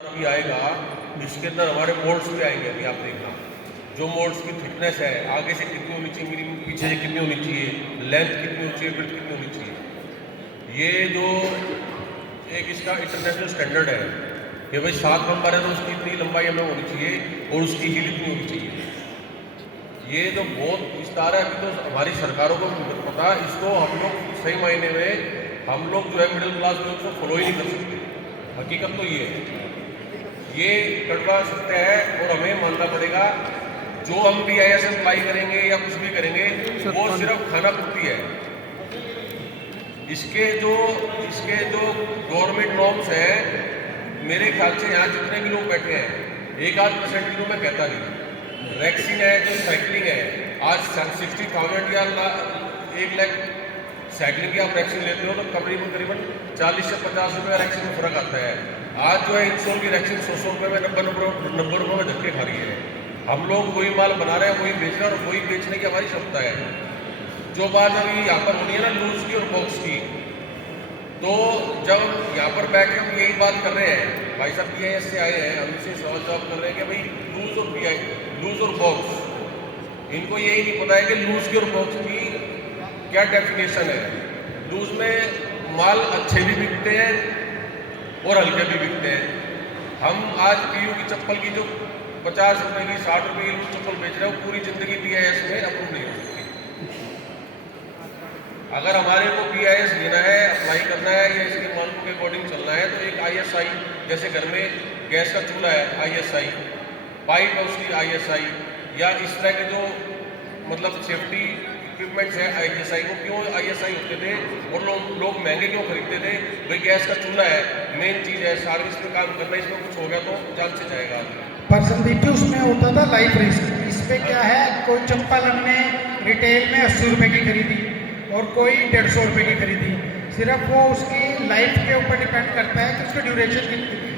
अभी आएगा, इसके अंदर हमारे मोड्स भी आएंगे। अभी आप देखना, जो मोड्स की थिकनेस है, आगे से कितनी होनी चाहिए, मिनिमम पीछे से कितनी होनी चाहिए, लेंथ कितनी होनी चाहिए, विड्थ कितनी होनी चाहिए। ये जो एक इसका इंटरनेशनल स्टैंडर्ड है कि भाई 7 नंबर है तो उसकी इतनी लंबाई हमें होनी चाहिए और उसकी हील इतनी होनी चाहिए। ये जो बहुत विस्तार है, अभी तो हमारी सरकारों को पता, इसको हम लोग सही मायने में हम लोग जो है मिडिल क्लास लोग उसको फॉलो ही नहीं कर सकते। हकीकत तो ये है, ये कड़वा सत्य है और हमें मानना पड़ेगा। जो हम BIS अप्लाई करेंगे या कुछ भी करेंगे वो सिर्फ खाना पूर्ति है। इसके जो गवर्नमेंट नॉर्म्स है, मेरे ख्याल से यहाँ जितने भी लोग बैठे हैं 1-8% की तो मैं कहता नहीं। वैक्सीन है, जो साइकिलिंग है, आज 60,000 या 1 लाख साइकिलिंग की आप वैक्सीन लेते हो तो करीबन 40 से 50 रुपये का वैक्सीन में फर्क आता है। आज जो है इंसोल की वैक्सीन 100 रुपये में 90 रुपये में धक्के खा रही है। हम लोग वही माल बना रहे हैं, वही बेच रहे हैं और वही बेचने की हमारी क्षमता है। जो बात अभी यहाँ पर होनी है ना लूज की और बॉक्स की, तो जब यहाँ पर बैठ के हम यही बात कर रहे हैं, भाई साहब BIS से आए हैं, हम इनसे सवाल जवाब कर रहे हैं कि भाई लूज और बॉक्स, इनको यही नहीं पता है कि लूज की और बॉक्स की क्या डेफिनेशन है। लूज में माल अच्छे भी बिकते हैं और हल्के भी बिकते हैं। हम आज PU की चप्पल की जो 50 रुपए की 60 रुपए की लूज चप्पल बेच रहे हो, पूरी जिंदगी BIS में अप्रूव नहीं हो सकती। अगर हमारे को BIS लेना है, अप्लाई करना है या इसके मानकों के अकॉर्डिंग चलना है तो एक ISI, जैसे घर में गैस का चूल्हा है ISI, पाइप है उसकी ISI, या इस तरह के जो मतलब सेफ्टी इक्विपमेंट्स है ISI। को क्यों ISI होते थे और लोग महंगे क्यों खरीदते थे? भाई गैस का चूल्हा है, मेन चीज़ है, सर्विस पे काम करना, इसमें कुछ हो गया तो जान से जाएगा। पर संदीप जी उसमें होता था लाइफ रिस्क। इस पे क्या है, कोई चप्पल हमने रिटेल में 80 रुपये की खरीदी और कोई 150 रुपये की खरीदी, सिर्फ वो उसकी लाइफ के ऊपर डिपेंड करता है कि उसकी ड्यूरेशन कितनी है,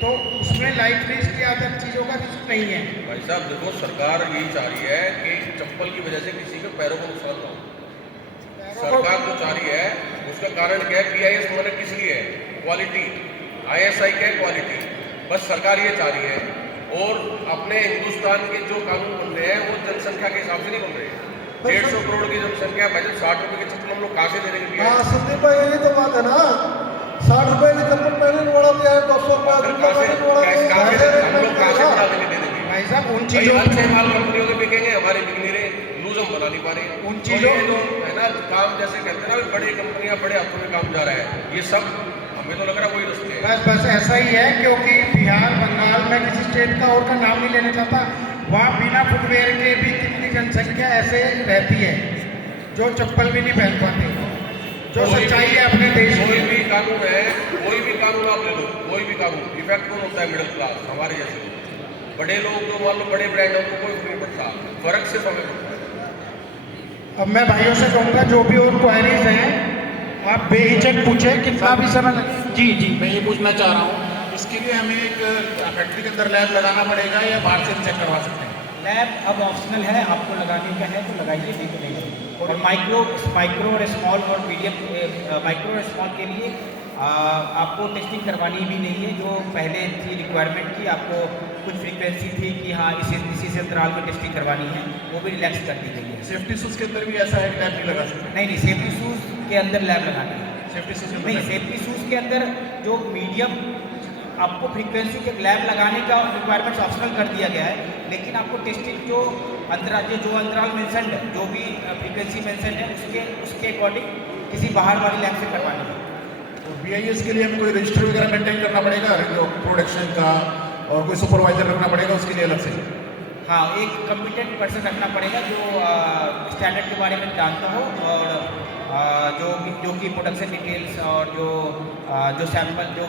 तो उसमें लाइफ रिस्क या अदर चीज़ों का रिस्क नहीं है। भाई साहब देखो, सरकार यही चाह रही है कि चप्पल की वजह से किसी के पैरों को नुकसान ना हो। सरकार जो चाह रही है उसका कारण क्या है? BIS मतलब किस लिए है? क्वालिटी। ISI क्या है? क्वालिटी। बस सरकार ये चाह रही है। और अपने हिंदुस्तान के जो कानून बन रहे हैं वो जनसंख्या के हिसाब से नहीं बन रहे। 150 करोड़ की जनसंख्या है, 60 रुपये की चप्पल हम लोग कहाँ से दे देंगे? हाँ संदीप भाई, यही तो बात है ना, 60 रुपए की चप्पल पहले बढ़ा दिया है, 200 रुपए हम लोग कहाँ से बढ़ा देंगे, दे देंगे? भाई साहब उन चीज़ों अच्छे माल कंपनियों के बिकेंगे, हमारे बिक नहीं रहे, लूज हम बना नहीं पा रहे। उन चीज़ों जो है ना काम, जैसे कहते हैं ना बड़ी कंपनियां बड़े हाथों में काम जा रहा है, ये सब हमें तो लग रहा है वही रस्ते हैं। बस ऐसा ही है, क्योंकि बिहार, बंगाल में किसी स्टेट का और का नाम नहीं लेना चाहता, वहाँ बिना फुटवेयर के भी कितनी जनसंख्या ऐसे रहती है जो चप्पल भी नहीं पहन पाते। जो सच्चाई है अपने देश कोई की, भी कानून है, कोई भी कानून आप ले लो, कोई भी कानून इफेक्ट कौन होता है? मिडिल क्लास, हमारे जैसे लोग। बड़े लोग जो मान लो बड़े ब्रांड है उनको कोई नहीं पड़ता, फर्क सिर्फ हमें पड़ता है। अब मैं भाइयों से कहूँगा जो भी और क्वायरीज हैं आप बेहिचक पूछें, कितना भी समय लगे। जी मैं ये पूछना चाह रहा हूँ, इसके लिए हमें एक फैक्ट्री के अंदर लैब लगाना पड़ेगा या बाहर से चेक करवा सकते हैं? लैब अब ऑप्शनल है, आपको लगाने का है तो लगाइए, नहीं तो नहीं। और माइक्रो और स्मॉल और मीडियम, माइक्रो और स्मॉल के लिए आपको टेस्टिंग करवानी भी नहीं है। जो पहले थी रिक्वायरमेंट की, आपको कुछ फ्रीक्वेंसी थी कि हाँ इसी से अंतराल में टेस्टिंग करवानी है, वो भी रिलैक्स कर दी गई है। सेफ्टी शूज के अंदर भी ऐसा है कि लैब नहीं लगा सकते? नहीं, सेफ्टी शूज़ के अंदर लैब लगानी है। सेफ्टी शूज नहीं, सेफ्टी शूज़ के अंदर जो मीडियम आपको फ्रीक्वेंसी के लैब लगाने का रिक्वायरमेंट्स ऑप्शनल कर दिया गया है, लेकिन आपको टेस्टिंग जो अंतराल मेंशन है, जो भी फ्रीक्वेंसी मेंशन है, उसके अकॉर्डिंग किसी बाहर वाली लैब से करवानी है। तो BIS के लिए हमें कोई रजिस्टर वगैरह मेंटेन करना पड़ेगा प्रोडक्शन का, और कोई सुपरवाइजर रखना पड़ेगा उसके लिए अलग से? हाँ, एक कम्पिटेंट पर्सन रखना पड़ेगा जो स्टैंडर्ड के बारे में जानता हो, और जो कि प्रोडक्शन डिटेल्स और जो सैंपल जो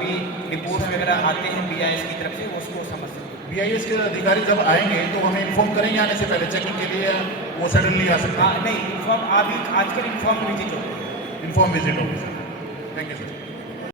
भी रिपोर्ट्स वगैरह आते हैं BIS की तरफ से, उसको समझ सकते हैं। BIS के अधिकारी जब आएंगे तो हमें इन्फॉर्म करेंगे आने से पहले चेकिंग के लिए, वो सडनली आ सकते हैं? हाँ नहीं, इन्फॉर्म आजकल इन्फॉर्म विजिट होते हैं। इन्फॉर्म विजिट होगी सर। Thank you sir.